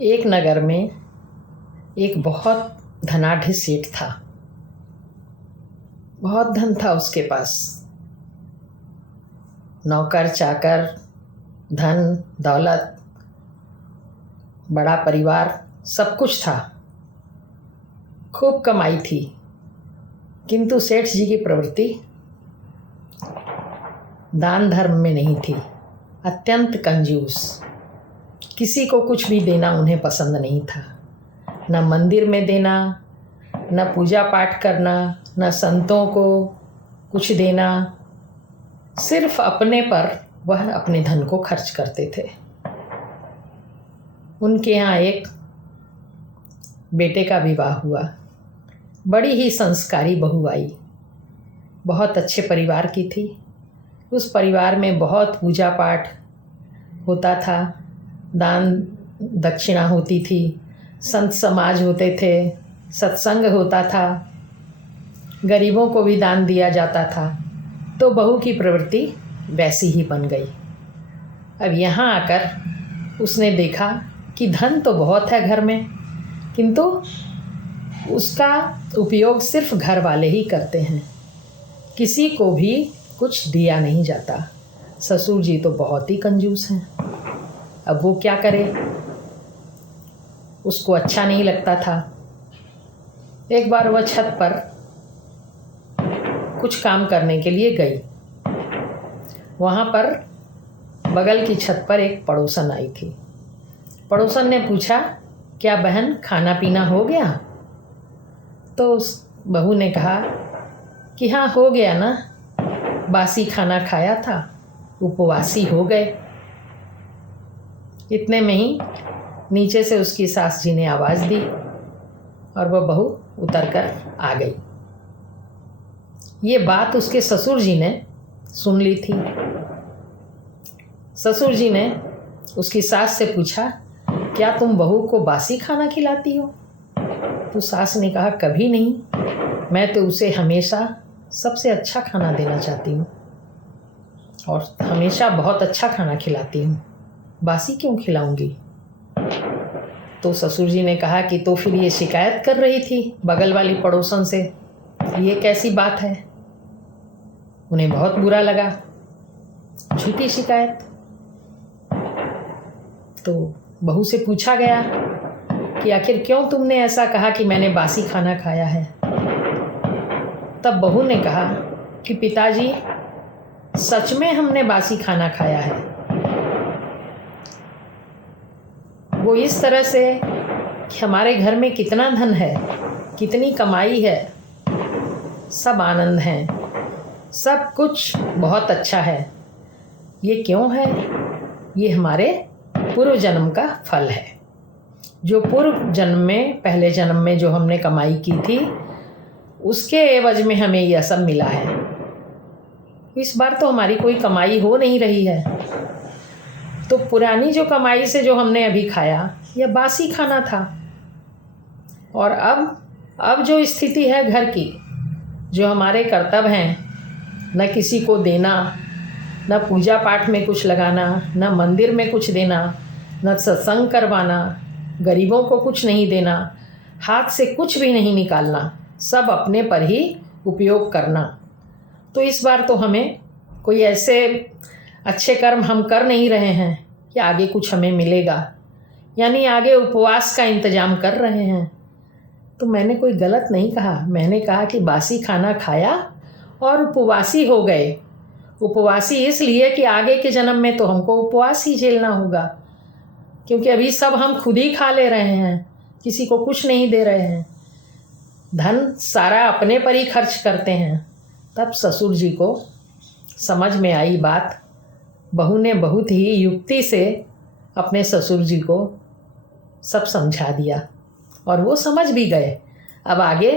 एक नगर में एक बहुत धनाढ़ सेठ था। बहुत धन था उसके पास। नौकर चाकर, धन दौलत, बड़ा परिवार, सब कुछ था। खूब कमाई थी। किंतु सेठ जी की प्रवृत्ति दान धर्म में नहीं थी। अत्यंत कंजूस। किसी को कुछ भी देना उन्हें पसंद नहीं था। न मंदिर में देना, न पूजा पाठ करना, न संतों को कुछ देना। सिर्फ अपने पर वह अपने धन को खर्च करते थे। उनके यहाँ एक बेटे का विवाह हुआ। बड़ी ही संस्कारी बहू आई। बहुत अच्छे परिवार की थी। उस परिवार में बहुत पूजा पाठ होता था, दान दक्षिणा होती थी, संत समाज होते थे, सत्संग होता था, गरीबों को भी दान दिया जाता था। तो बहू की प्रवृत्ति वैसी ही बन गई। अब यहाँ आकर उसने देखा कि धन तो बहुत है घर में, किंतु उसका उपयोग सिर्फ घर वाले ही करते हैं। किसी को भी कुछ दिया नहीं जाता। ससुर जी तो बहुत ही कंजूस हैं। अब वो क्या करे, उसको अच्छा नहीं लगता था। एक बार वह छत पर कुछ काम करने के लिए गई। वहाँ पर बगल की छत पर एक पड़ोसन आई थी। पड़ोसन ने पूछा, क्या बहन खाना पीना हो गया? तो उस बहू ने कहा कि हाँ हो गया ना, बासी खाना खाया था, उपवासी हो गए। इतने में ही नीचे से उसकी सास जी ने आवाज़ दी और वह बहू उतर कर आ गई। ये बात उसके ससुर जी ने सुन ली थी। ससुर जी ने उसकी सास से पूछा, क्या तुम बहू को बासी खाना खिलाती हो? तो सास ने कहा, कभी नहीं, मैं तो उसे हमेशा सबसे अच्छा खाना देना चाहती हूँ और हमेशा बहुत अच्छा खाना खिलाती हूँ, बासी क्यों खिलाऊंगी? तो ससुर जी ने कहा कि तो फिर ये शिकायत कर रही थी बगल वाली पड़ोसन से, ये कैसी बात है? उन्हें बहुत बुरा लगा। झूठी शिकायत। तो बहू से पूछा गया कि आखिर क्यों तुमने ऐसा कहा कि मैंने बासी खाना खाया है? तब बहू ने कहा कि पिताजी, सच में हमने बासी खाना खाया है। वो इस तरह से कि हमारे घर में कितना धन है, कितनी कमाई है, सब आनंद हैं, सब कुछ बहुत अच्छा है। ये क्यों है? ये हमारे पूर्व जन्म का फल है। जो पूर्व जन्म में, पहले जन्म में जो हमने कमाई की थी, उसके एवज में हमें यह सब मिला है। इस बार तो हमारी कोई कमाई हो नहीं रही है, तो पुरानी जो कमाई से जो हमने अभी खाया, यह बासी खाना था। और अब जो स्थिति है घर की, जो हमारे कर्तव्य हैं, न किसी को देना, न पूजा पाठ में कुछ लगाना, न मंदिर में कुछ देना, न सत्संग करवाना, गरीबों को कुछ नहीं देना, हाथ से कुछ भी नहीं निकालना, सब अपने पर ही उपयोग करना। तो इस बार तो हमें कोई ऐसे अच्छे कर्म हम कर नहीं रहे हैं कि आगे कुछ हमें मिलेगा, यानी आगे उपवास का इंतज़ाम कर रहे हैं। तो मैंने कोई गलत नहीं कहा। मैंने कहा कि बासी खाना खाया और उपवासी हो गए। उपवासी इसलिए कि आगे के जन्म में तो हमको उपवास ही झेलना होगा, क्योंकि अभी सब हम खुद ही खा ले रहे हैं, किसी को कुछ नहीं दे रहे हैं, धन सारा अपने पर ही खर्च करते हैं। तब ससुर जी को समझ में आई बात। बहू ने बहुत ही युक्ति से अपने ससुर जी को सब समझा दिया और वो समझ भी गए। अब आगे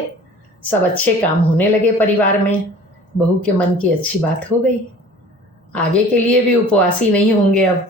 सब अच्छे काम होने लगे परिवार में। बहू के मन की अच्छी बात हो गई। आगे के लिए भी उपवासी नहीं होंगे अब।